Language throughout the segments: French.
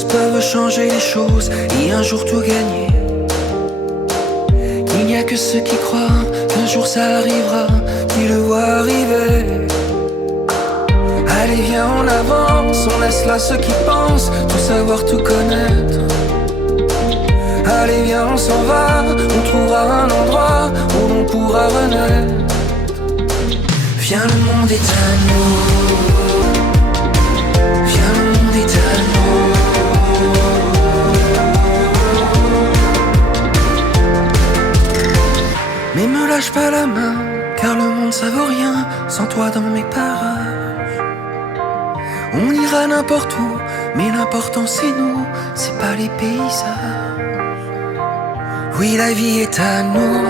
choses peuvent changer les choses et un jour tout gagner. Il n'y a que ceux qui croient qu'un jour ça arrivera, qui le voient arriver. Allez viens on avance, on laisse là ceux qui pensent tout savoir, tout connaître. Allez viens on s'en va, on trouvera un endroit où on pourra renaître. Viens le monde est à nous. Viens le monde est à nous. Mais me lâche pas la main, car le monde ça vaut rien sans toi dans mes parages. On ira n'importe où, mais l'important c'est nous, c'est pas les paysages. Oui la vie est à nous.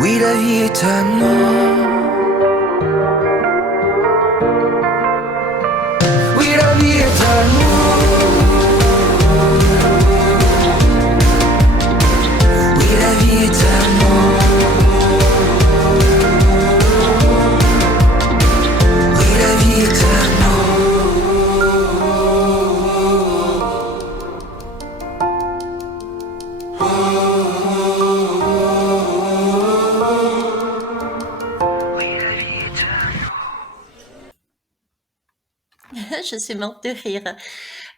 Oui la vie est à nous. Oui la vie est à nous. Oui la vie est à nous. Oui la vie est à Je suis morte de rire.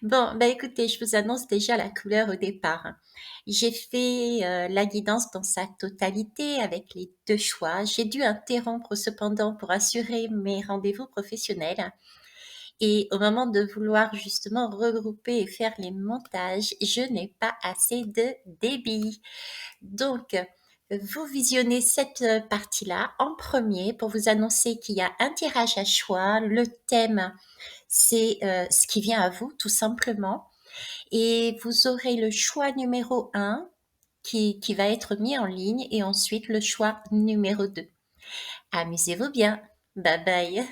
Bon, bah écoutez, je vous annonce déjà la couleur au départ. J'ai fait la guidance dans sa totalité avec les 2 choix. J'ai dû interrompre cependant pour assurer mes rendez-vous professionnels. Et au moment de vouloir justement regrouper et faire les montages, je n'ai pas assez de débit. Donc, vous visionnez cette partie-là en premier pour vous annoncer qu'il y a un tirage à choix. Le thème, c'est ce qui vient à vous, tout simplement. Et vous aurez le choix numéro 1 qui va être mis en ligne et ensuite le choix numéro 2. Amusez-vous bien. Bye bye.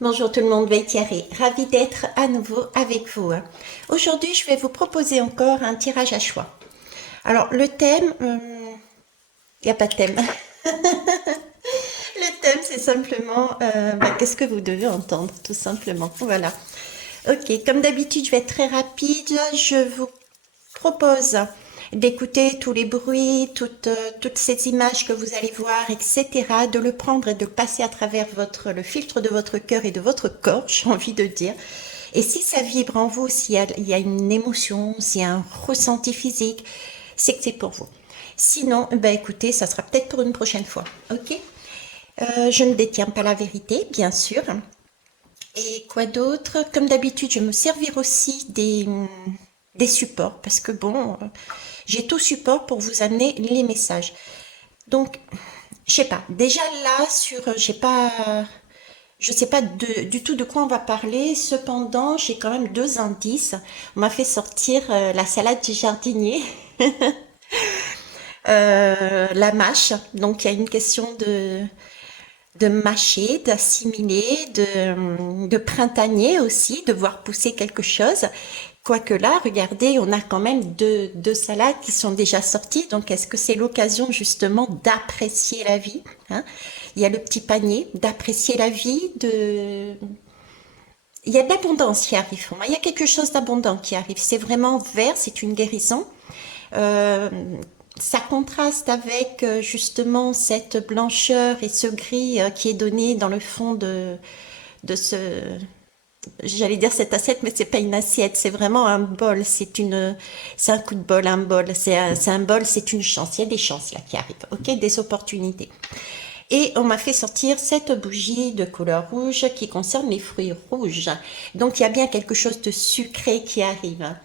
Bonjour tout le monde, Thierry, ravie d'être à nouveau avec vous. Aujourd'hui, je vais vous proposer encore un tirage à choix. Alors, le thème, il n'y a pas de thème. Le thème, c'est simplement qu'est-ce que vous devez entendre, tout simplement. Voilà. Ok, comme d'habitude, je vais être très rapide. Je vous propose d'écouter tous les bruits, toutes ces images que vous allez voir, etc., de le prendre et de le passer à travers le filtre de votre cœur et de votre corps, j'ai envie de dire. Et si ça vibre en vous, s'il y a une émotion, s'il y a un ressenti physique, c'est que c'est pour vous. Sinon, écoutez, ça sera peut-être pour une prochaine fois, ok ? Je ne détiens pas la vérité, bien sûr. Et quoi d'autre ? Comme d'habitude, je vais me servir aussi des supports, parce que bon, j'ai tout support pour vous amener les messages. Donc, je sais pas, déjà là, je sais pas du tout de quoi on va parler, cependant, j'ai quand même 2 indices. On m'a fait sortir la salade du jardinier, la mâche, donc il y a une question de mâcher, d'assimiler, de printanier aussi, de voir pousser quelque chose. Quoique là, regardez, on a quand même deux salades qui sont déjà sorties. Donc, est-ce que c'est l'occasion justement d'apprécier la vie, hein? Il y a le petit panier, d'apprécier la vie, il y a de l'abondance qui arrive. Il y a quelque chose d'abondant qui arrive. C'est vraiment vert, c'est une guérison. Euh, Ça contraste avec justement cette blancheur et ce gris qui est donné dans le fond de ce, j'allais dire cette assiette, mais c'est pas une assiette, c'est vraiment un bol, c'est un coup de bol, un bol, c'est un bol, c'est une chance, il y a des chances là qui arrivent, ok, des opportunités. Et on m'a fait sortir cette bougie de couleur rouge qui concerne les fruits rouges. Donc il y a bien quelque chose de sucré qui arrive.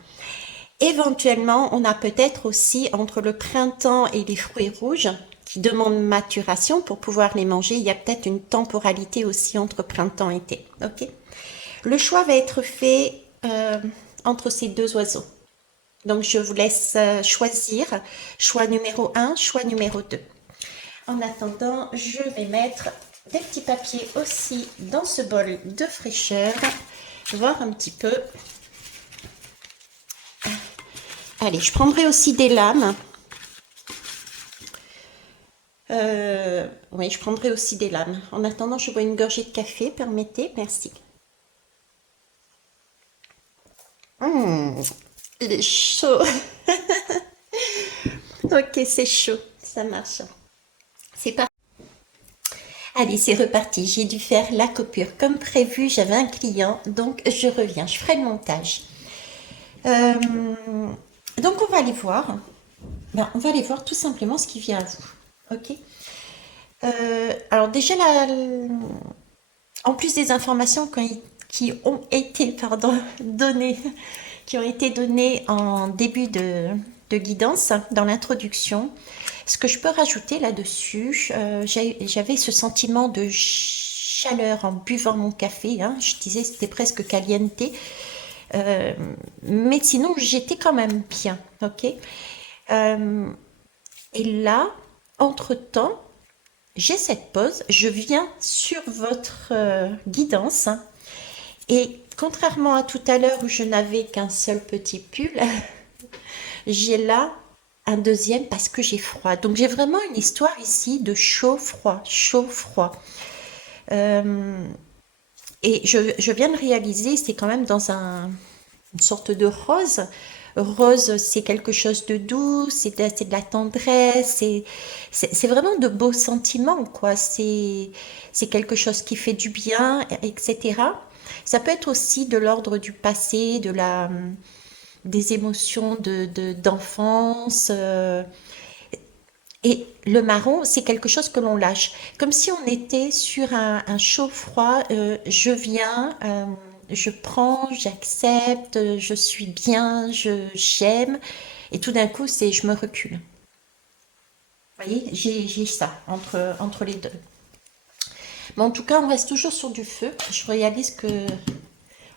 Éventuellement, on a peut-être aussi entre le printemps et les fruits rouges qui demandent maturation pour pouvoir les manger. Il y a peut-être une temporalité aussi entre printemps et été. Ok. Le choix va être fait entre ces 2 oiseaux. Donc, je vous laisse choisir choix numéro 1, choix numéro 2. En attendant, je vais mettre des petits papiers aussi dans ce bol de fraîcheur. Voir un petit peu. Allez, je prendrai aussi des lames. Oui, je prendrai aussi des lames. En attendant, je bois une gorgée de café, permettez, merci. Il est chaud. Ok, c'est chaud, ça marche. C'est parti. Allez, c'est reparti. J'ai dû faire la coupure. Comme prévu, j'avais un client, donc je reviens. Je ferai le montage. Euh, donc, on va aller voir. Ben, on va aller voir tout simplement ce qui vient à vous. Ok. Alors déjà, en plus des informations qui ont été, pardon, données, qui ont été données en début de guidance, dans l'introduction, ce que je peux rajouter là-dessus, j'avais ce sentiment de chaleur en buvant mon café, hein, je disais c'était presque caliente, euh, mais sinon j'étais quand même bien, ok. Euh, et là, entre-temps, j'ai cette pause, je viens sur votre guidance, hein, et contrairement à tout à l'heure où je n'avais qu'un seul petit pull, j'ai là un deuxième parce que j'ai froid. Donc j'ai vraiment une histoire ici de chaud-froid, chaud-froid. Euh, et je viens de réaliser, c'est quand même dans une sorte de rose. Rose, c'est quelque chose de doux, c'est de la tendresse, c'est vraiment de beaux sentiments, quoi. C'est quelque chose qui fait du bien, etc. Ça peut être aussi de l'ordre du passé, des émotions d'enfance. Et le marron, c'est quelque chose que l'on lâche. Comme si on était sur un chaud-froid. Je viens, je prends, j'accepte, je suis bien, j'aime. Et tout d'un coup, je me recule. Vous voyez, j'ai ça entre les deux. Mais en tout cas, on reste toujours sur du feu. Je réalise que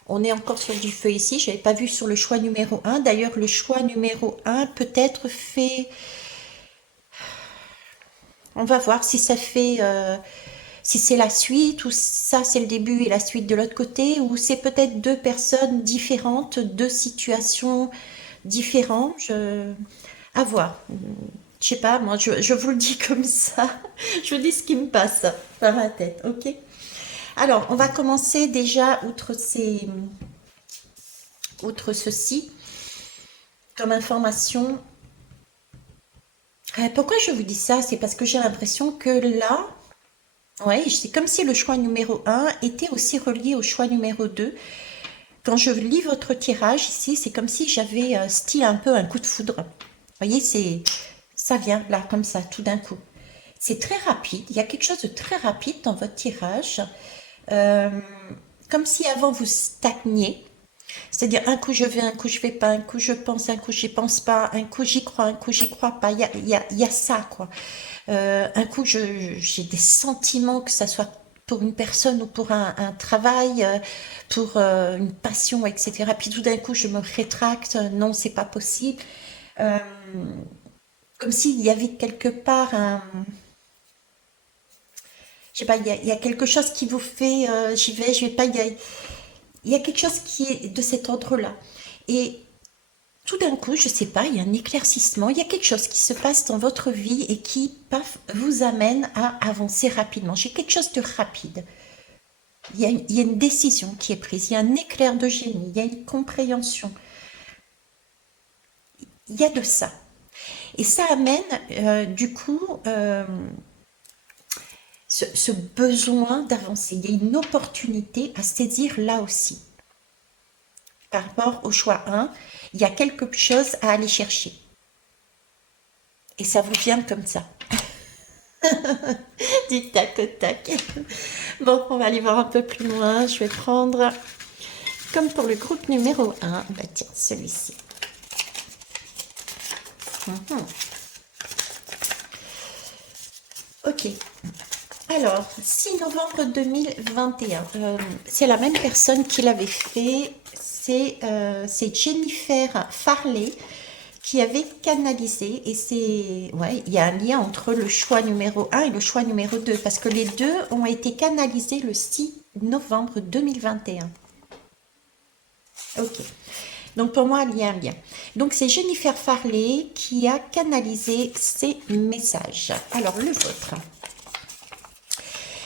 on est encore sur du feu ici. Je n'avais pas vu sur le choix numéro un. D'ailleurs, le choix numéro un peut être fait. On va voir si ça fait. Si c'est la suite, ou ça c'est le début et la suite de l'autre côté, ou c'est peut-être deux personnes différentes, deux situations différentes. À voir. Je sais pas, moi je vous le dis comme ça. Je vous dis ce qui me passe par la tête, ok? Alors, on va commencer déjà, outre ceci, comme information. Pourquoi je vous dis ça? C'est parce que j'ai l'impression que là, ouais, c'est comme si le choix numéro un était aussi relié au choix numéro 2. Quand je lis votre tirage ici, c'est comme si j'avais style un peu un coup de foudre. Vous voyez, ça vient là, comme ça, tout d'un coup. C'est très rapide, il y a quelque chose de très rapide dans votre tirage. Euh, Comme si avant vous stagniez. C'est-à-dire un coup je vais, un coup je vais pas, un coup je pense, un coup j'y pense pas, un coup j'y crois, un coup j'y crois pas. Il y a ça, quoi. Un coup j'ai des sentiments, que ça soit pour une personne ou pour un travail, pour une passion, etc. Puis tout d'un coup je me rétracte, non, c'est pas possible. Euh, Comme s'il y avait quelque part je sais pas, il y a quelque chose qui vous fait, j'y vais, je vais pas, il y a quelque chose qui est de cet ordre-là. Et tout d'un coup, je sais pas, il y a un éclaircissement, il y a quelque chose qui se passe dans votre vie et qui, paf, vous amène à avancer rapidement. J'ai quelque chose de rapide. Il y a une décision qui est prise, il y a un éclair de génie, il y a une compréhension. Il y a de ça. Et ça amène, du coup, ce besoin d'avancer. Il y a une opportunité à saisir là aussi. Par rapport au choix un, il y a quelque chose à aller chercher. Et ça vous vient comme ça. Du tac au tac. Bon, on va aller voir un peu plus loin. Je vais prendre, comme pour le groupe numéro un, bah tiens, celui-ci. Ok. Alors, 6 novembre 2021. C'est la même personne qui l'avait fait. C'est Jennifer Farley qui avait canalisé. Et ouais, il y a un lien entre le choix numéro un et le choix numéro 2. Parce que les deux ont été canalisés le 6 novembre 2021. Ok. Donc pour moi, il y a un lien. Donc c'est Jennifer Farley qui a canalisé ces messages. Alors le vôtre.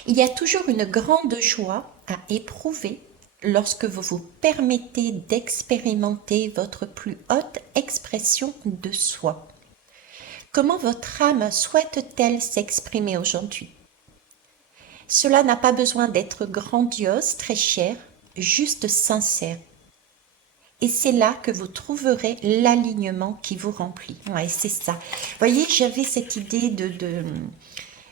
Il y a toujours une grande joie à éprouver lorsque vous vous permettez d'expérimenter votre plus haute expression de soi. Comment votre âme souhaite-t-elle s'exprimer aujourd'hui? Cela n'a pas besoin d'être grandiose, très cher, juste sincère. Et c'est là que vous trouverez l'alignement qui vous remplit. Ouais, c'est ça. Vous voyez, j'avais cette idée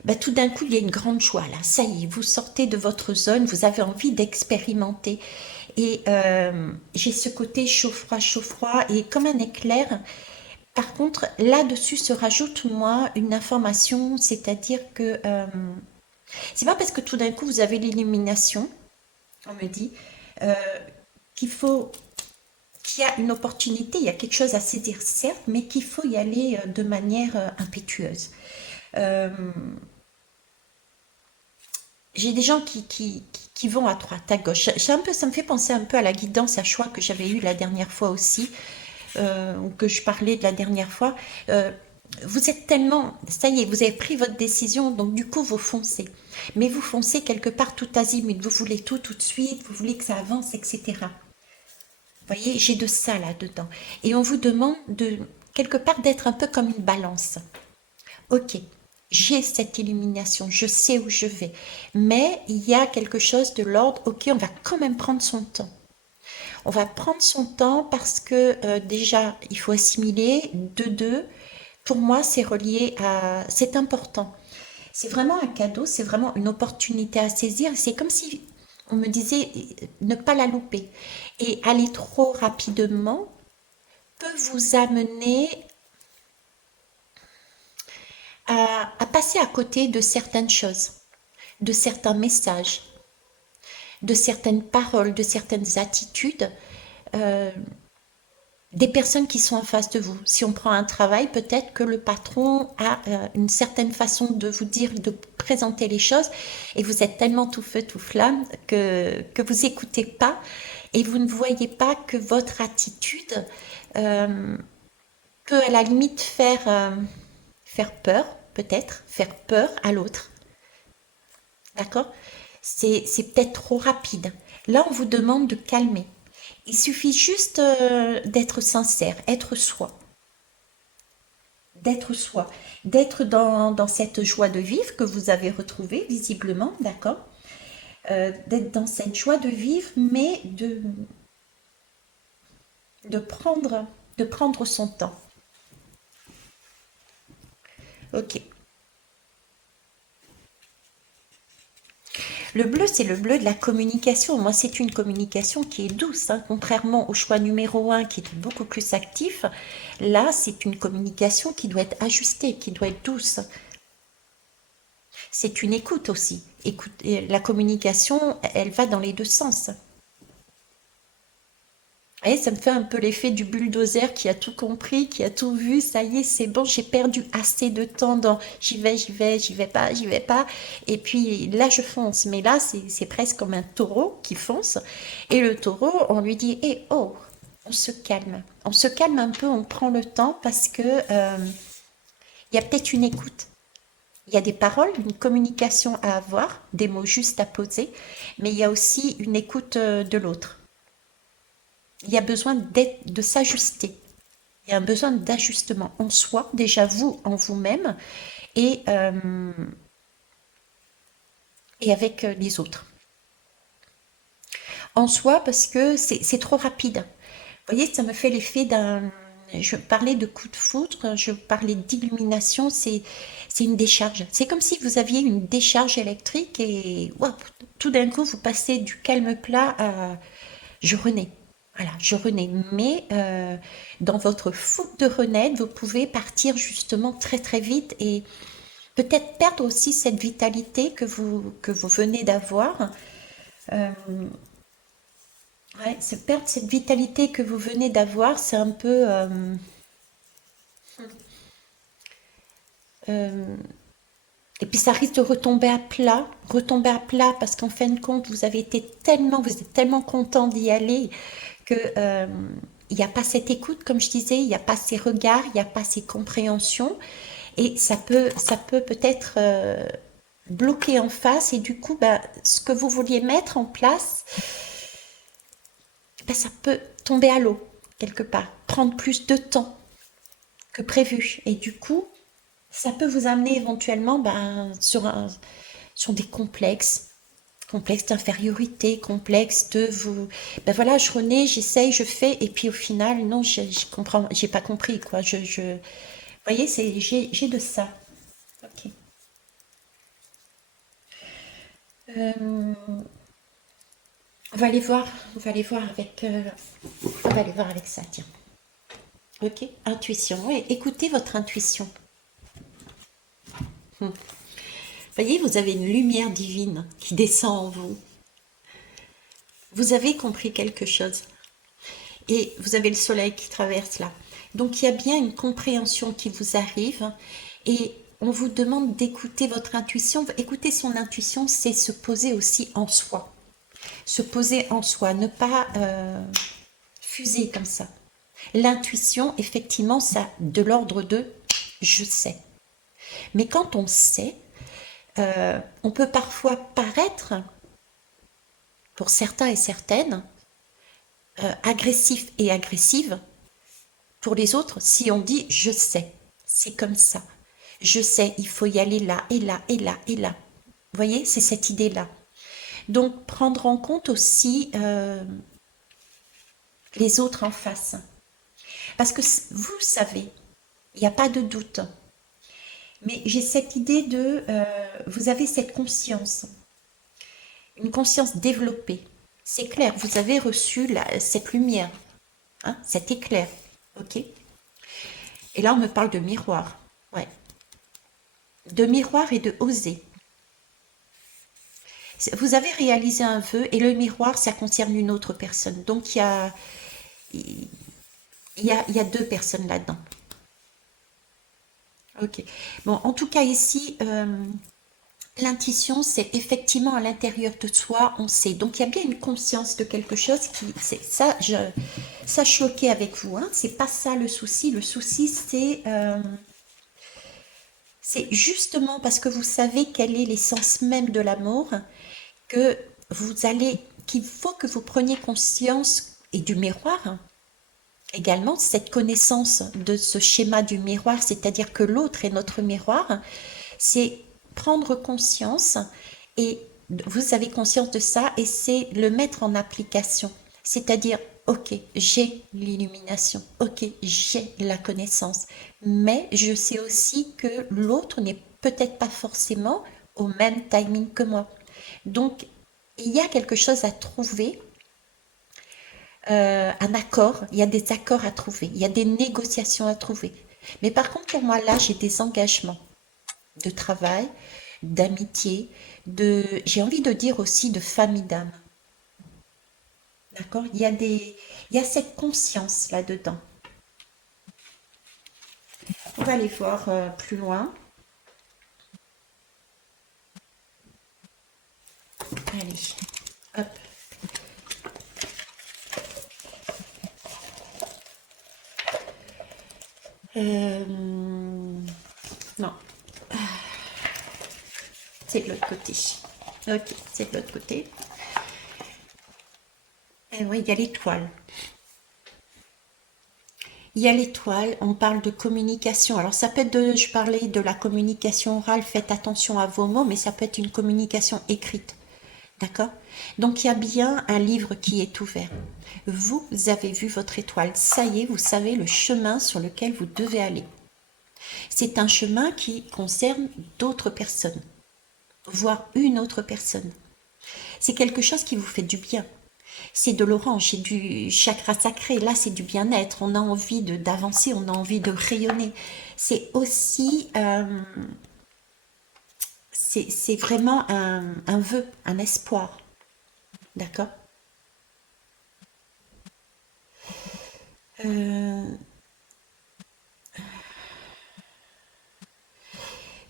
bah, tout d'un coup, il y a une grande joie là. Ça y est, vous sortez de votre zone, vous avez envie d'expérimenter. Et j'ai ce côté chaud-froid, et comme un éclair. Par contre, là-dessus se rajoute, moi, une information, c'est-à-dire que c'est pas parce que tout d'un coup vous avez l'illumination, on me dit, euh, qu'il faut, qu'il y a une opportunité, il y a quelque chose à saisir, certes, mais qu'il faut y aller de manière impétueuse. Euh, j'ai des gens qui vont à droite, à gauche. Ça me fait penser un peu à la guidance à choix que j'avais eue la dernière fois aussi, ou que je parlais de la dernière fois. Vous êtes tellement, ça y est, vous avez pris votre décision, donc du coup vous foncez. Mais vous foncez quelque part tout azimut, vous voulez tout de suite, vous voulez que ça avance, etc. Vous voyez, j'ai de ça là-dedans. Et on vous demande de, quelque part, d'être un peu comme une balance. Ok, j'ai cette illumination, je sais où je vais, mais il y a quelque chose de l'ordre, ok, on va quand même prendre son temps. On va prendre son temps parce que déjà, il faut assimiler, de deux, pour moi, c'est relié à... C'est important. C'est vraiment un cadeau, c'est vraiment une opportunité à saisir. C'est comme si on me disait ne pas la louper. Et aller trop rapidement peut vous amener à passer à côté de certaines choses, de certains messages, de certaines paroles, de certaines attitudes. euh, des personnes qui sont en face de vous. Si on prend un travail, peut-être que le patron a une certaine façon de vous dire, de présenter les choses, et vous êtes tellement tout feu, tout flamme que vous n'écoutez pas, et vous ne voyez pas que votre attitude euh, peut à la limite faire peur, peut-être, faire peur à l'autre. D'accord? C'est peut-être trop rapide. Là, on vous demande de calmer. Il suffit juste d'être sincère, d'être soi, d'être dans cette joie de vivre que vous avez retrouvée visiblement, d'accord? D'être dans cette joie de vivre, mais de prendre son temps. Ok. Le bleu, c'est le bleu de la communication. Moi, c'est une communication qui est douce, hein. Contrairement au choix numéro un qui est beaucoup plus actif, là, c'est une communication qui doit être ajustée, qui doit être douce. C'est une écoute aussi. La communication, elle va dans les deux sens. Et ça me fait un peu l'effet du bulldozer qui a tout compris, qui a tout vu, ça y est, c'est bon, j'ai perdu assez de temps dans j'y vais pas, j'y vais pas. Et puis là, je fonce. Mais là, c'est presque comme un taureau qui fonce. Et le taureau, on lui dit, eh oh, on se calme. On se calme un peu, on prend le temps parce que il y a peut-être une écoute. Il y a des paroles, une communication à avoir, des mots justes à poser, mais il y a aussi une écoute de l'autre. Il y a besoin de s'ajuster. Il y a un besoin d'ajustement en soi, déjà vous, en vous-même, et, euh, et avec les autres. En soi, parce que c'est trop rapide. Vous voyez, ça me fait l'effet d'un... Je parlais de coup de foudre, je parlais d'illumination, c'est une décharge. C'est comme si vous aviez une décharge électrique et wow, tout d'un coup, vous passez du calme plat à je renais. Voilà, je renais. Mais dans votre foudre de renaître, vous pouvez partir justement très très vite et peut-être perdre aussi cette vitalité que vous venez d'avoir. Euh, ouais, perdre cette vitalité que vous venez d'avoir, c'est un peu... euh, et puis ça risque de retomber à plat parce qu'en fin de compte, vous êtes tellement content d'y aller que il n'y a pas cette écoute, comme je disais, il n'y a pas ces regards, il n'y a pas ces compréhensions, et ça peut peut-être bloquer en face, et du coup, ben, ce que vous vouliez mettre en place, ben, ça peut tomber à l'eau, quelque part, prendre plus de temps que prévu, et du coup, ça peut vous amener éventuellement ben, sur des complexes d'infériorité, complexes de vous. Ben voilà, je renais, j'essaye, je fais, et puis au final, non, je comprends, j'ai pas compris quoi. Vous voyez, j'ai de ça. Ok. Euh, on va aller voir, on va aller voir avec, on va aller voir avec ça. Tiens. Ok, intuition. Oui, écoutez votre intuition. Vous voyez, vous avez une lumière divine qui descend en vous. Vous avez compris quelque chose. Et vous avez le soleil qui traverse là. Donc il y a bien une compréhension qui vous arrive et on vous demande d'écouter votre intuition. Écouter son intuition, c'est se poser aussi en soi. Se poser en soi, ne pas fuser comme ça. L'intuition, effectivement, ça de l'ordre de je sais. Mais quand on sait, on peut parfois paraître, pour certains et certaines, agressif et agressive pour les autres si on dit je sais, c'est comme ça. Je sais, il faut y aller là et là et là et là. Vous voyez, c'est cette idée-là. Donc prendre en compte aussi les autres en face. Parce que vous savez, il n'y a pas de doute. Mais j'ai cette idée de, vous avez cette conscience, une conscience développée. C'est clair, vous avez reçu cette lumière, hein, cet éclair. Ok. Et là, on me parle de miroir. Ouais. De miroir et de oser. Vous avez réalisé un vœu et le miroir, ça concerne une autre personne. Donc, il y a deux personnes là-dedans. Ok. Bon, en tout cas, ici, l'intuition, c'est effectivement à l'intérieur de soi, on sait. Donc, il y a bien une conscience de quelque chose qui. Ça choquait avec vous. Hein. C'est pas ça le souci. Le souci, c'est justement parce que vous savez quelle est l'essence même de l'amour que qu'il faut que vous preniez conscience et du miroir hein, également, cette connaissance de ce schéma du miroir, c'est-à-dire que l'autre est notre miroir, c'est prendre conscience et vous avez conscience de ça et c'est le mettre en application. C'est-à-dire, ok, j'ai l'illumination, ok, j'ai la connaissance, mais je sais aussi que l'autre n'est peut-être pas forcément au même timing que moi. Donc, il y a quelque chose à trouver, un accord, il y a des accords à trouver, il y a des négociations à trouver. Mais par contre, pour moi, là, j'ai des engagements de travail, d'amitié, j'ai envie de dire aussi de famille d'âme. D'accord? Il y a cette conscience là-dedans. On va aller voir plus loin. Allez, hop. Non, c'est de l'autre côté. Ok, c'est de l'autre côté. Et oui, il y a l'étoile. Il y a l'étoile, on parle de communication. Alors ça peut être je parlais de la communication orale, faites attention à vos mots, mais ça peut être une communication écrite. D'accord? Donc il y a bien un livre qui est ouvert. Vous avez vu votre étoile. Ça y est, vous savez le chemin sur lequel vous devez aller. C'est un chemin qui concerne d'autres personnes, voire une autre personne. C'est quelque chose qui vous fait du bien. C'est de l'orange, c'est du chakra sacré. Là, c'est du bien-être. On a envie d'avancer, on a envie de rayonner. C'est aussi, c'est vraiment un vœu, un espoir. D'accord?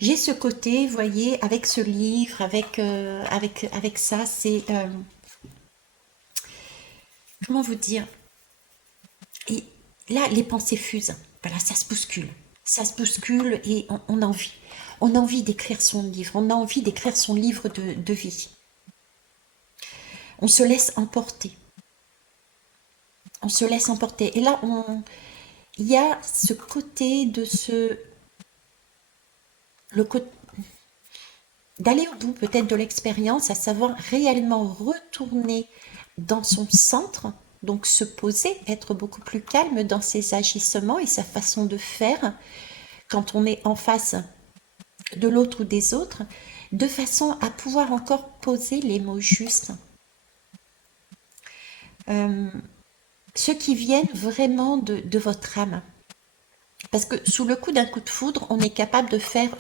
J'ai ce côté, vous voyez, avec ce livre, avec ça, c'est comment vous dire? Et là, les pensées fusent. Voilà, ça se bouscule. Ça se bouscule et on a envie. On a envie d'écrire son livre. On a envie d'écrire son livre de vie. On se laisse emporter. On se laisse emporter. Et là, il y a ce côté de d'aller au bout peut-être de l'expérience, à savoir réellement retourner dans son centre, donc se poser, être beaucoup plus calme dans ses agissements et sa façon de faire quand on est en face de l'autre ou des autres, de façon à pouvoir encore poser les mots justes. Ceux qui viennent vraiment de votre âme. Parce que sous le coup d'un coup de foudre, on est capable de faire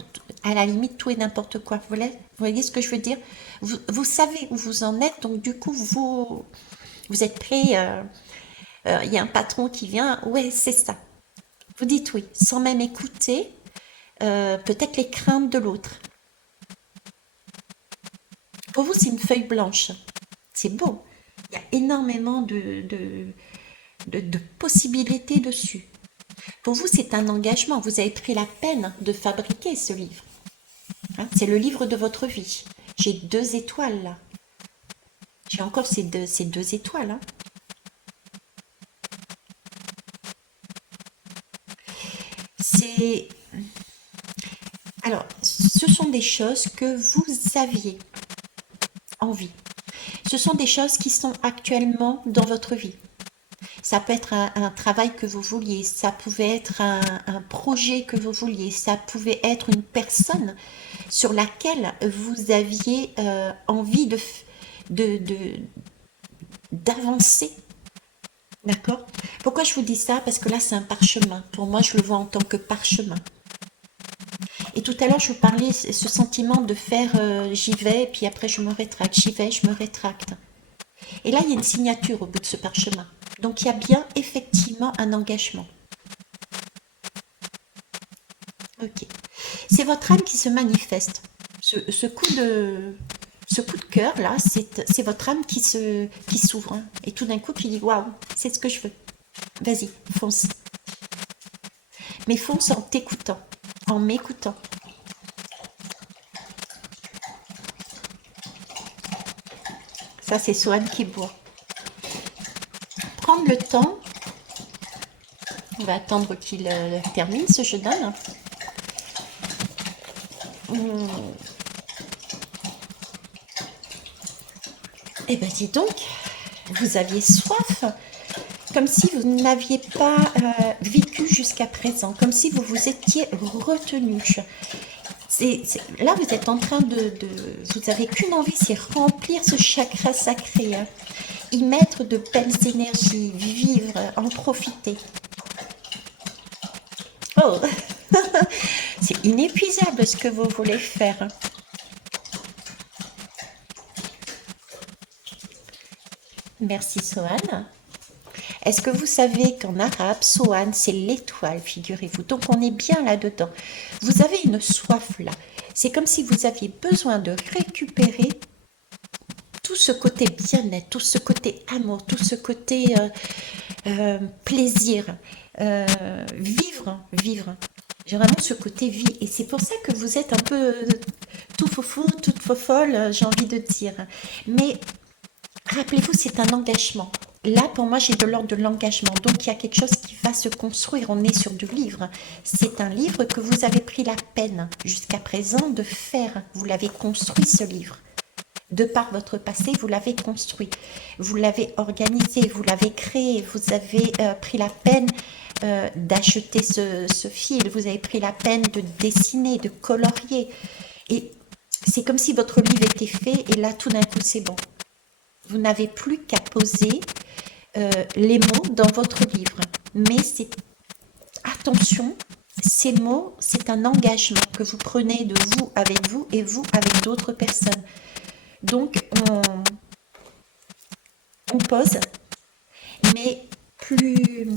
à la limite tout et n'importe quoi. Vous voyez ce que je veux dire? Vous savez où vous en êtes, donc du coup, vous êtes prêt. Il y a un patron qui vient, ouais, c'est ça. Vous dites oui, sans même écouter peut-être les craintes de l'autre. Pour vous, c'est une feuille blanche. C'est beau. Il y a énormément de possibilités dessus. Pour vous, c'est un engagement. Vous avez pris la peine de fabriquer ce livre. Hein, c'est le livre de votre vie. J'ai 2 étoiles là. J'ai encore ces deux étoiles. Hein. Alors, ce sont des choses que vous aviez envie. Ce sont des choses qui sont actuellement dans votre vie. Ça peut être un travail que vous vouliez, ça pouvait être un projet que vous vouliez, ça pouvait être une personne sur laquelle vous aviez envie d'avancer. D'accord? Pourquoi je vous dis ça? Parce que là, c'est un parchemin. Pour moi, je le vois en tant que parchemin. Et tout à l'heure, je vous parlais ce sentiment de faire j'y vais, puis après je me rétracte, j'y vais, je me rétracte. Et là, il y a une signature au bout de ce parchemin. Donc, il y a bien effectivement un engagement. Ok. C'est votre âme qui se manifeste. Ce coup de cœur, là, c'est votre âme qui s'ouvre. Hein, et tout d'un coup, qui dit, waouh, c'est ce que je veux. Vas-y, fonce. Mais fonce en t'écoutant, en m'écoutant. Ça, c'est Swan qui boit. Prendre le temps. On va attendre qu'il termine ce jeune homme. Eh ben, dis donc, vous aviez soif, comme si vous n'aviez pas vécu jusqu'à présent, comme si vous vous étiez retenu. Là, vous êtes en train vous n'avez qu'une envie, c'est remplir ce chakra sacré, hein, y mettre de belles énergies, vivre, en profiter. Oh, c'est inépuisable ce que vous voulez faire. Merci Sohan. Est-ce que vous savez qu'en arabe, Sohan, c'est l'étoile, figurez-vous. Donc on est bien là-dedans. Vous avez une soif là. C'est comme si vous aviez besoin de récupérer tout ce côté bien-être, tout ce côté amour, tout ce côté plaisir, vivre. J'ai vraiment ce côté vie. Et c'est pour ça que vous êtes un peu tout foufou, toute fofolle, j'ai envie de dire. Mais rappelez-vous, c'est un engagement. Là, pour moi, j'ai de l'ordre de l'engagement. Donc, il y a quelque chose qui va se construire. On est sur du livre. C'est un livre que vous avez pris la peine jusqu'à présent de faire. Vous l'avez construit, ce livre. De par votre passé, vous l'avez construit. Vous l'avez organisé, vous l'avez créé. Vous avez pris la peine d'acheter ce fil. Vous avez pris la peine de dessiner, de colorier. Et c'est comme si votre livre était fait. Et là, tout d'un coup, c'est bon. Vous n'avez plus qu'à poser les mots dans votre livre. Mais c'est attention, ces mots, c'est un engagement que vous prenez de vous et vous avec d'autres personnes. Donc, on pose, mais plus...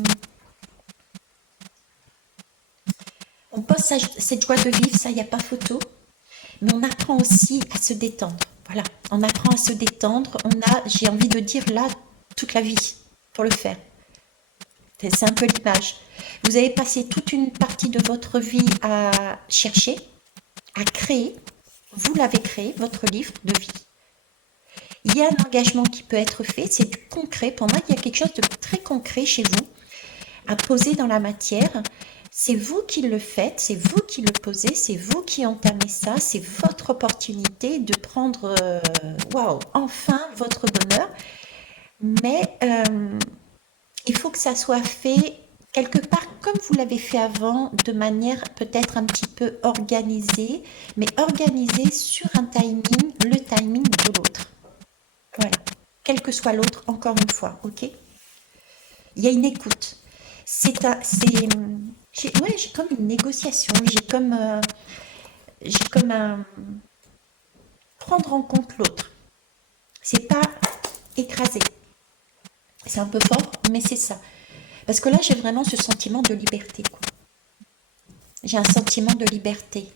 On pose cette joie de vivre, ça, il n'y a pas photo. Mais on apprend aussi à se détendre. Voilà, on apprend à se détendre. On a, j'ai envie de dire là, toute la vie pour le faire. C'est un peu l'image. Vous avez passé toute une partie de votre vie à chercher, à créer. Vous l'avez créé, votre livre de vie. Il y a un engagement qui peut être fait, c'est du concret. Pour moi, il y a quelque chose de très concret chez vous, à poser dans la matière. C'est vous qui le faites, c'est vous qui le posez, c'est vous qui entamez ça, c'est votre opportunité de prendre, waouh, enfin votre bonheur. Mais il faut que ça soit fait quelque part comme vous l'avez fait avant, de manière peut-être un petit peu organisée, mais organisée sur un timing, le timing de l'autre. Voilà. Quel que soit l'autre, encore une fois, ok? Il y a une écoute. J'ai comme une négociation, j'ai comme un prendre en compte l'autre. C'est pas écraser. C'est un peu fort, mais c'est ça. Parce que là, j'ai vraiment ce sentiment de liberté, quoi. J'ai un sentiment de liberté.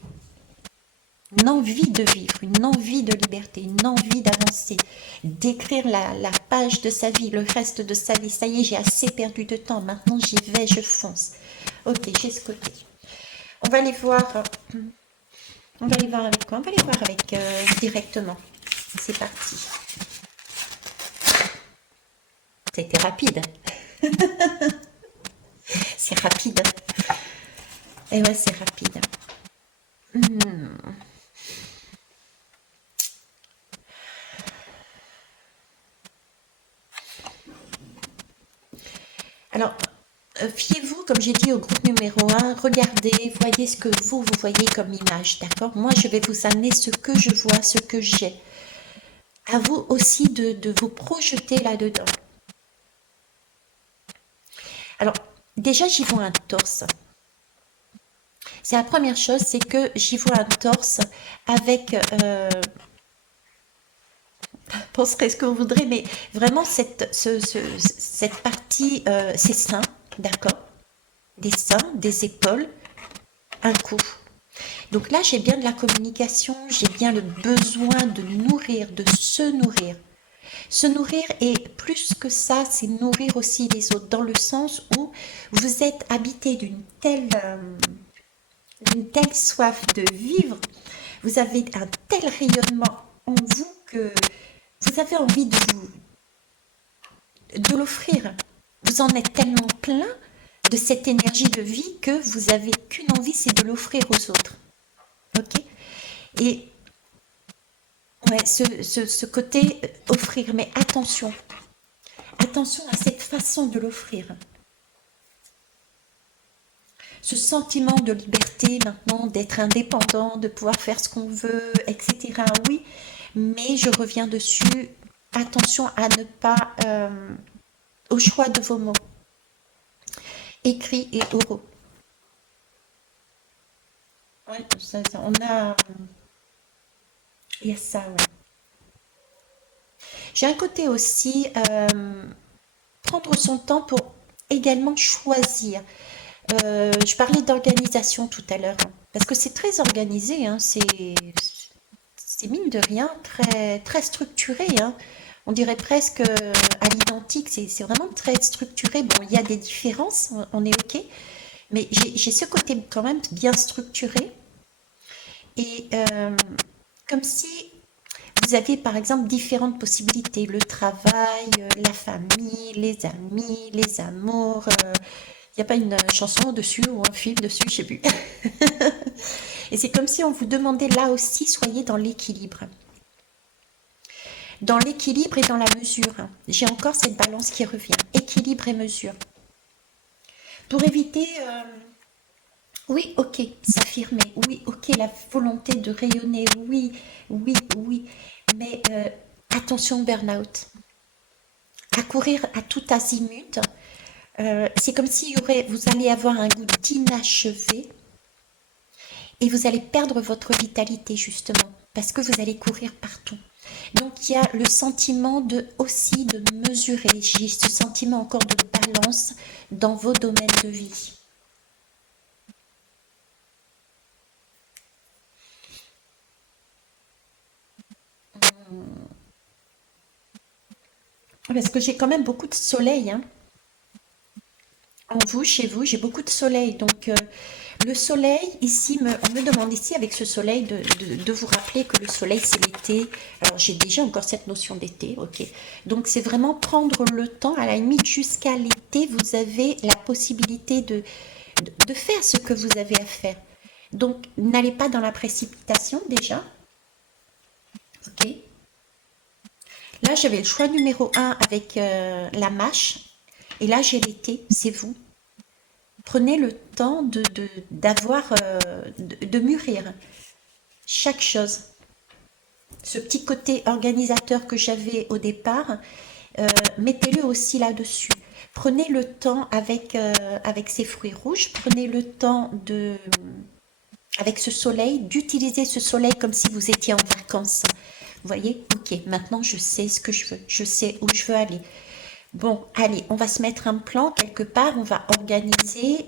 Une envie de vivre, une envie de liberté, une envie d'avancer, d'écrire la page de sa vie, le reste de sa vie. Ça y est, j'ai assez perdu de temps. Maintenant, j'y vais, je fonce. Ok, j'ai ce côté. On va aller voir. On va aller voir avec quoi? On va aller voir avec directement. C'est parti. C'était rapide. C'est rapide. Et ouais, c'est rapide. Alors, fiez-vous, comme j'ai dit, au groupe numéro 1, regardez, voyez ce que vous voyez comme image, d'accord? Moi, je vais vous amener ce que je vois, ce que j'ai. À vous aussi de vous projeter là-dedans. Alors, déjà, j'y vois un torse. C'est la première chose, c'est que j'y vois un torse avec... penserez ce que vous voudrez, mais vraiment cette partie, c'est seins, d'accord? Des seins, des épaules, un cou. Donc là, j'ai bien de la communication, j'ai bien le besoin de nourrir, de se nourrir. Se nourrir, et plus que ça, c'est nourrir aussi les autres, dans le sens où vous êtes habité d'une telle soif de vivre, vous avez un tel rayonnement en vous que vous avez envie de l'offrir. Vous en êtes tellement plein de cette énergie de vie que vous avez qu'une envie, c'est de l'offrir aux autres. Ok? Et ouais, ce côté offrir, mais attention à cette façon de l'offrir. Ce sentiment de liberté maintenant, d'être indépendant, de pouvoir faire ce qu'on veut, etc. Oui, mais je reviens dessus. Attention à ne pas au choix de vos mots, écrits et oraux. Ouais, on a, il y a ça, ouais. J'ai un côté aussi, prendre son temps pour également choisir. Je parlais d'organisation tout à l'heure, hein, parce que c'est très organisé, hein, c'est mine de rien très, très structuré, hein. On dirait presque à l'identique, c'est vraiment très structuré. Bon, il y a des différences, on est ok, mais j'ai ce côté quand même bien structuré. Et comme si vous aviez par exemple différentes possibilités, le travail, la famille, les amis, les amours. Il n'y a pas une chanson dessus ou un film dessus, je sais plus. Et c'est comme si on vous demandait là aussi, soyez dans l'équilibre. Dans l'équilibre et dans la mesure. J'ai encore cette balance qui revient. Équilibre et mesure. Pour éviter... oui, ok, s'affirmer. Oui, ok, la volonté de rayonner. Oui, oui, oui. Mais attention au burn-out. À courir à tout azimut. C'est comme si vous allez avoir un goût d'inachevé et vous allez perdre votre vitalité justement parce que vous allez courir partout. Donc il y a le sentiment aussi de mesurer. J'ai ce sentiment encore de balance dans vos domaines de vie. Parce que j'ai quand même beaucoup de soleil, hein. en vous, chez vous, j'ai beaucoup de soleil. Donc, le soleil, ici, on me demande ici, avec ce soleil, de vous rappeler que le soleil, c'est l'été. Alors, j'ai déjà encore cette notion d'été, ok. Donc, c'est vraiment prendre le temps, à la limite, jusqu'à l'été, vous avez la possibilité de faire ce que vous avez à faire. Donc, n'allez pas dans la précipitation, déjà, ok. Là, j'avais le choix numéro 1 avec la mâche. Et là, j'ai l'été, c'est vous. Prenez le temps de mûrir chaque chose. Ce petit côté organisateur que j'avais au départ, mettez-le aussi là-dessus. Prenez le temps avec ces fruits rouges, prenez le temps avec ce soleil, d'utiliser ce soleil comme si vous étiez en vacances. Vous voyez? Ok, maintenant je sais ce que je veux, je sais où je veux aller. Bon, allez, on va se mettre un plan quelque part, on va organiser.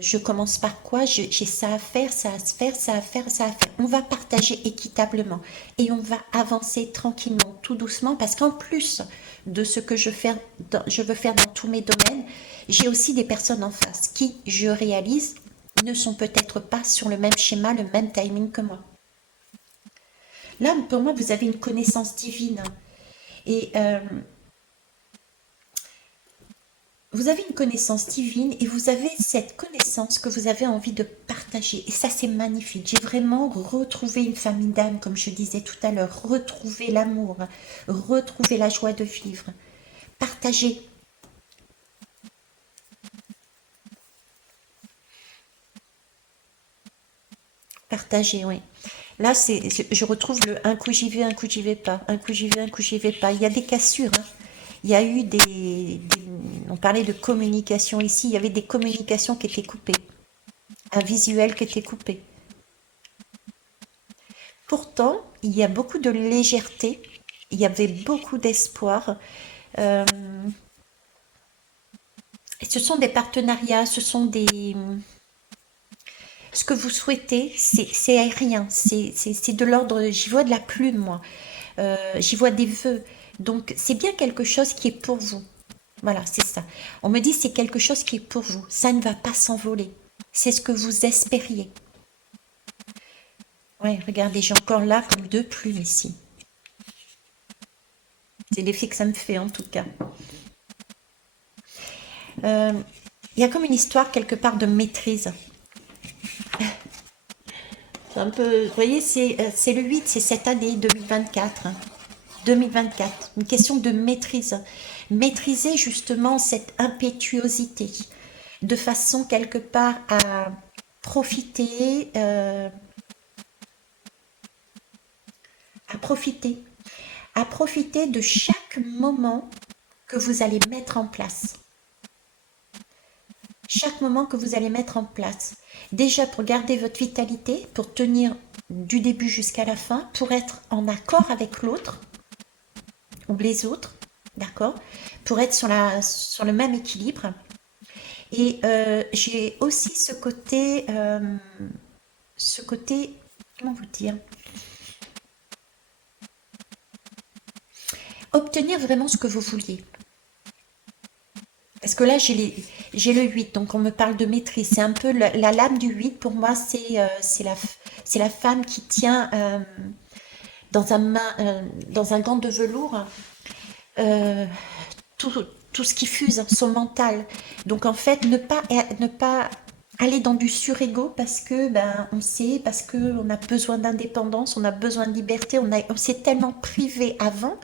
Je commence par quoi? J'ai ça à faire, ça à se faire, ça à faire, ça à faire. On va partager équitablement et on va avancer tranquillement, tout doucement, parce qu'en plus de ce que je veux faire dans tous mes domaines, j'ai aussi des personnes en face qui, je réalise, ne sont peut-être pas sur le même schéma, le même timing que moi. Là, pour moi, vous avez une connaissance divine. Et vous avez une connaissance divine et vous avez cette connaissance que vous avez envie de partager. Et ça, c'est magnifique. J'ai vraiment retrouvé une famille d'âme, comme je disais tout à l'heure. Retrouver l'amour, retrouver la joie de vivre. Partager. Partager, oui. Là, je retrouve le un coup j'y vais, un coup j'y vais pas. Un coup j'y vais, un coup j'y vais pas. Il y a des cassures, hein. Il y a eu on parlait de communication ici, il y avait des communications qui étaient coupées, un visuel qui était coupé. Pourtant, il y a beaucoup de légèreté, il y avait beaucoup d'espoir. Euh, Ce sont des partenariats, ce sont des... Ce que vous souhaitez, c'est aérien, c'est de l'ordre, j'y vois de la plume, moi. J'y vois des vœux. Donc, c'est bien quelque chose qui est pour vous. Voilà, c'est ça. On me dit c'est quelque chose qui est pour vous. Ça ne va pas s'envoler. C'est ce que vous espériez. Ouais, regardez, j'ai encore là comme deux plumes ici. C'est l'effet que ça me fait en tout cas. Il y a comme une histoire quelque part de maîtrise. C'est un peu, vous voyez, c'est le 8, c'est cette année 2024. 2024, une question de maîtrise. Maîtriser justement cette impétuosité de façon quelque part à profiter, à profiter de chaque moment que vous allez mettre en place. Chaque moment que vous allez mettre en place. Déjà pour garder votre vitalité, pour tenir du début jusqu'à la fin, pour être en accord avec l'autre ou les autres, d'accord, pour être sur le même équilibre. Et j'ai aussi ce côté, comment vous dire, obtenir vraiment ce que vous vouliez. Parce que là, j'ai le 8, donc on me parle de maîtrise. C'est un peu la lame du 8, pour moi, c'est la femme qui tient dans un gant de velours tout ce qui fuse, son mental. Donc en fait, ne pas aller dans du surego parce que on sait, parce qu'on a besoin d'indépendance, on a besoin de liberté, on s'est tellement privé avant.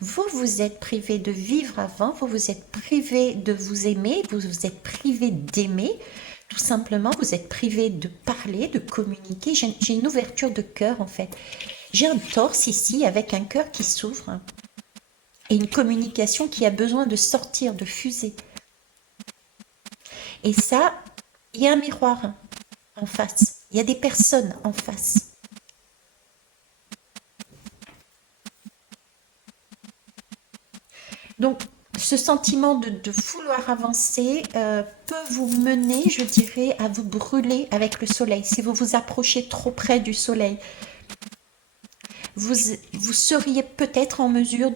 Vous vous êtes privé de vivre avant, vous vous êtes privé de vous aimer, vous vous êtes privé d'aimer. Tout simplement, vous êtes privé de parler, de communiquer. J'ai une ouverture de cœur en fait. J'ai un torse ici avec un cœur qui s'ouvre et une communication qui a besoin de sortir, de fuser. Et ça, il y a un miroir en face. Il y a des personnes en face. Donc, ce sentiment de vouloir avancer peut vous mener, je dirais, à vous brûler avec le soleil. Si vous vous approchez trop près du soleil, vous seriez peut-être en mesure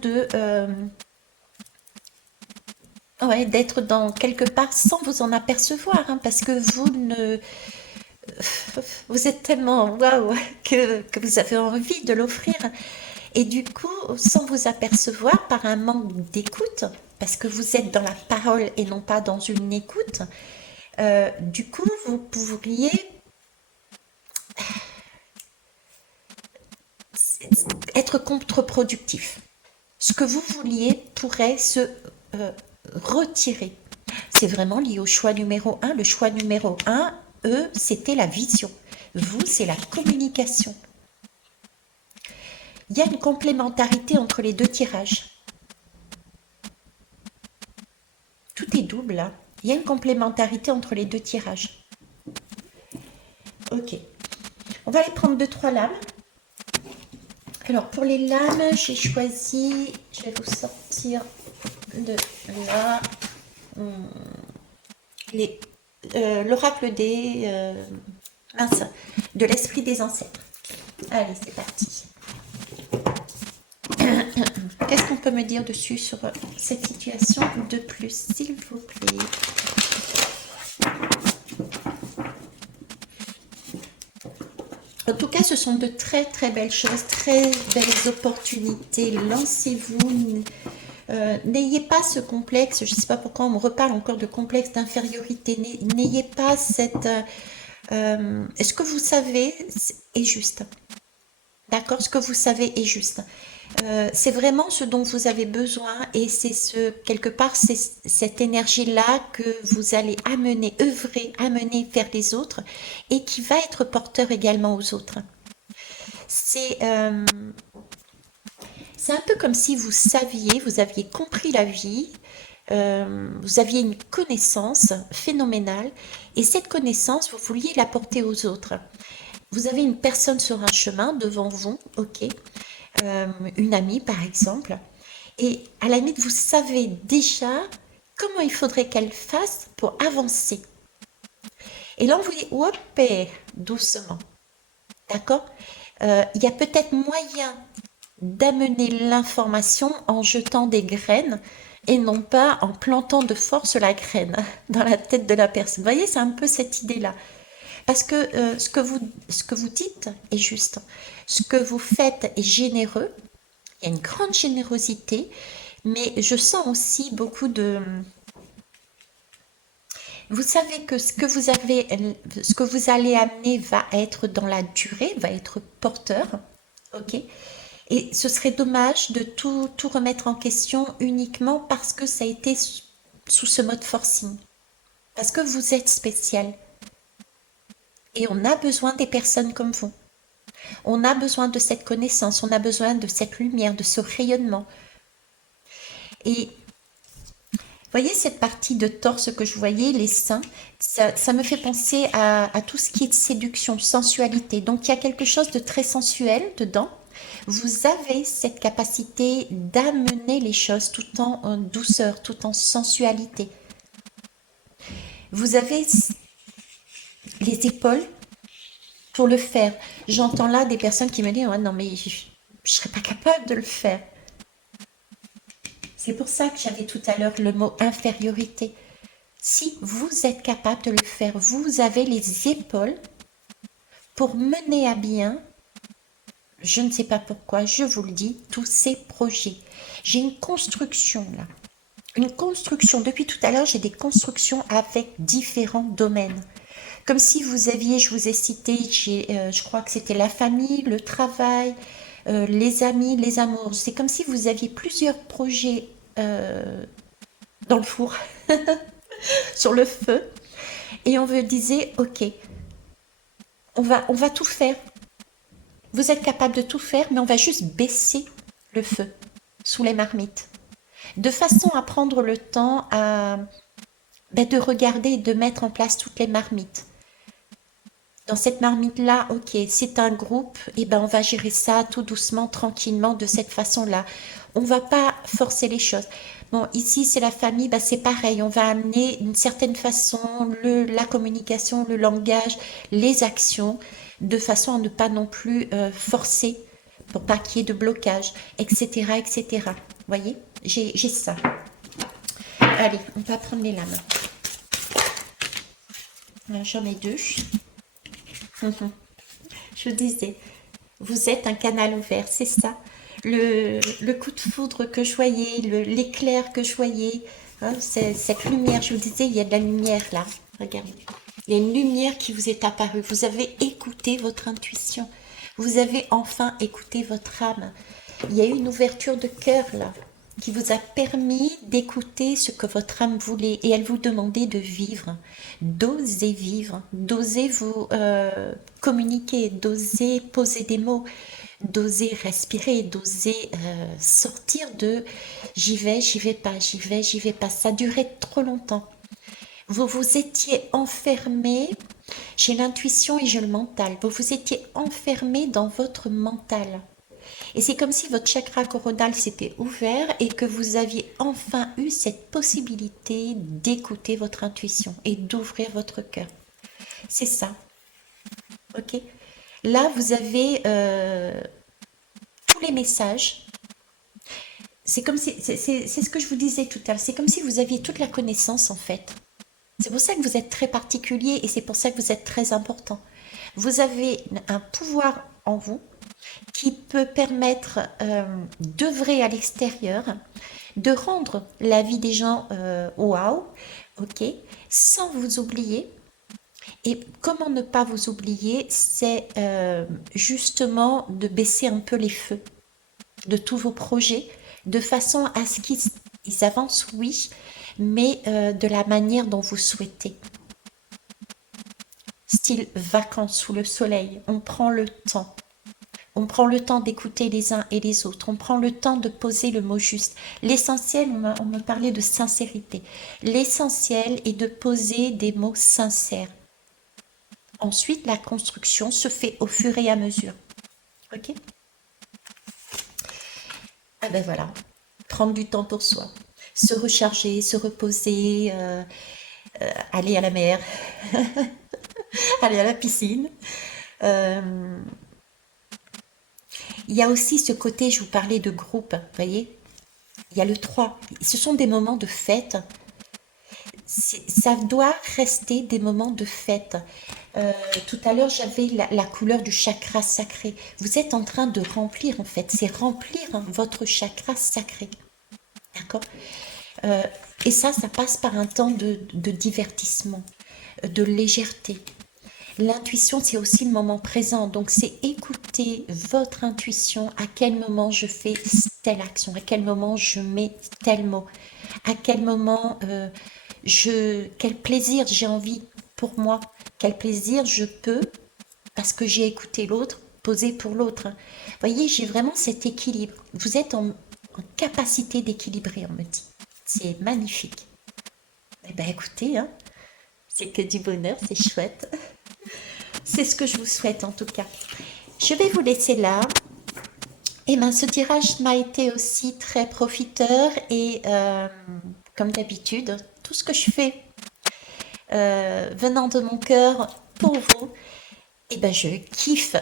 Ouais, d'être dans quelque part sans vous en apercevoir, hein, parce que vous ne, vous êtes tellement waouh que vous avez envie de l'offrir. Et du coup, sans vous apercevoir, par un manque d'écoute, parce que vous êtes dans la parole et non pas dans une écoute, du coup, vous pourriez être contre-productif. Ce que vous vouliez pourrait se euh, retirer. C'est vraiment lié au choix numéro un. Le choix numéro un, eux, c'était la vision. Vous, c'est la communication. Il y a une complémentarité entre les deux tirages. Tout est double, hein. Il y a une complémentarité entre les deux tirages. Ok. On va aller prendre deux, trois lames. Alors, pour les lames, j'ai choisi, je vais vous sortir de là, l'oracle de l'esprit des ancêtres. Allez, c'est parti. Qu'est-ce qu'on peut me dire dessus sur cette situation de plus, s'il vous plaît? En tout cas, ce sont de très très belles choses, très belles opportunités. Lancez-vous. N'ayez pas ce complexe, je ne sais pas pourquoi on me reparle encore de complexe d'infériorité. N'ayez pas cette... ce que vous savez est juste. D'accord? Ce que vous savez est juste. C'est vraiment ce dont vous avez besoin et c'est quelque part, c'est cette énergie-là que vous allez amener, œuvrer, amener vers les autres et qui va être porteur également aux autres. C'est un peu comme si vous saviez, vous aviez compris la vie, vous aviez une connaissance phénoménale et cette connaissance, vous vouliez la porter aux autres. Vous avez une personne sur un chemin devant vous, ok, une amie par exemple, et à la limite vous savez déjà comment il faudrait qu'elle fasse pour avancer. Et là on vous dit, hop, doucement, d'accord? Il y a peut-être moyen d'amener l'information en jetant des graines et non pas en plantant de force la graine dans la tête de la personne. Vous voyez, c'est un peu cette idée-là. Parce que ce que vous dites est juste. Ce que vous faites est généreux. Il y a une grande générosité, mais je sens aussi beaucoup de... Vous savez que ce que vous allez amener va être dans la durée, va être porteur, ok? Et ce serait dommage de tout remettre en question uniquement parce que ça a été sous ce mode forcing. Parce que vous êtes spécial. Et on a besoin des personnes comme vous. On a besoin de cette connaissance, on a besoin de cette lumière, de ce rayonnement. Et voyez cette partie de torse que je voyais, les seins, ça me fait penser à tout ce qui est séduction, sensualité. Donc il y a quelque chose de très sensuel dedans. Vous avez cette capacité d'amener les choses tout en douceur, tout en sensualité. Vous avez les épaules pour le faire. J'entends là des personnes qui me disent oh, non mais je ne serais pas capable de le faire. C'est pour ça que j'avais tout à l'heure le mot infériorité. Si vous êtes capable de le faire, vous avez les épaules pour mener à bien, je ne sais pas pourquoi, je vous le dis, tous ces projets. J'ai une construction là. Une construction. Depuis tout à l'heure, j'ai des constructions avec différents domaines. Comme si vous aviez, je vous ai cité, je crois que c'était la famille, le travail, les amis, les amours. C'est comme si vous aviez plusieurs projets dans le four, sur le feu. Et on vous disait, ok, on va tout faire. Vous êtes capable de tout faire, mais on va juste baisser le feu sous les marmites. De façon à prendre le temps de regarder et de mettre en place toutes les marmites. Dans cette marmite-là, ok, c'est un groupe, et ben on va gérer ça tout doucement, tranquillement, de cette façon-là. On ne va pas forcer les choses. Bon, ici, c'est la famille, ben c'est pareil, on va amener d'une certaine façon la communication, le langage, les actions, de façon à ne pas non plus forcer, pour pas qu'il y ait de blocage, etc., etc. Vous voyez, j'ai ça. Allez, on va prendre les lames. J'en ai 2. Je vous disais, vous êtes un canal ouvert, c'est ça. Le coup de foudre que je voyais, l'éclair que je voyais, hein, cette lumière, je vous disais, il y a de la lumière là. Regardez. Il y a une lumière qui vous est apparue. Vous avez écouté votre intuition. Vous avez enfin écouté votre âme. Il y a eu une ouverture de cœur là, qui vous a permis d'écouter ce que votre âme voulait. Et elle vous demandait de vivre, d'oser vous communiquer, d'oser poser des mots, d'oser respirer, d'oser sortir de j'y vais pas, j'y vais pas. Ça durait trop longtemps. Vous vous étiez enfermé, j'ai l'intuition et j'ai le mental, vous vous étiez enfermé dans votre mental. Et c'est comme si votre chakra coronal s'était ouvert et que vous aviez enfin eu cette possibilité d'écouter votre intuition et d'ouvrir votre cœur. C'est ça. Ok. Là, vous avez tous les messages. C'est comme si, c'est ce que je vous disais tout à l'heure, c'est comme si vous aviez toute la connaissance en fait. C'est pour ça que vous êtes très particulier et c'est pour ça que vous êtes très important. Vous avez un pouvoir en vous qui peut permettre d'œuvrer à l'extérieur, de rendre la vie des gens waouh, ok, sans vous oublier. Et comment ne pas vous oublier, c'est justement de baisser un peu les feux de tous vos projets, de façon à ce qu'ils avancent, oui, mais de la manière dont vous souhaitez. Style vacances sous le soleil, on prend le temps. On prend le temps d'écouter les uns et les autres. On prend le temps de poser le mot juste. L'essentiel, on me parlait de sincérité. L'essentiel est de poser des mots sincères. Ensuite, la construction se fait au fur et à mesure. Ok ? Ah ben voilà, prendre du temps pour soi. Se recharger, se reposer, aller à la mer, aller à la piscine. Il y a aussi ce côté, je vous parlais de groupe, vous voyez, il y a le 3. Ce sont des moments de fête. Ça doit rester des moments de fête. Tout à l'heure, j'avais la couleur du chakra sacré. Vous êtes en train de remplir, en fait. C'est remplir votre chakra sacré. D'accord ? Et ça passe par un temps de divertissement, de légèreté. L'intuition, c'est aussi le moment présent. Donc, c'est écouter votre intuition. À quel moment je fais telle action? À quel moment je mets tel mot? À quel moment quel plaisir j'ai envie pour moi? Quel plaisir je peux, parce que j'ai écouté l'autre, poser pour l'autre. Vous voyez, j'ai vraiment cet équilibre. Vous êtes en capacité d'équilibrer, on me dit. C'est magnifique. Eh bien, écoutez, hein, c'est que du bonheur, c'est chouette. C'est ce que je vous souhaite en tout cas. Je vais vous laisser là. Et bien, ce tirage m'a été aussi très profiteur et comme d'habitude, tout ce que je fais venant de mon cœur pour vous, et ben je kiffe.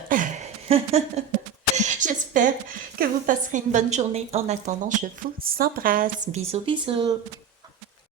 J'espère que vous passerez une bonne journée. En attendant, je vous embrasse. Bisous, bisous.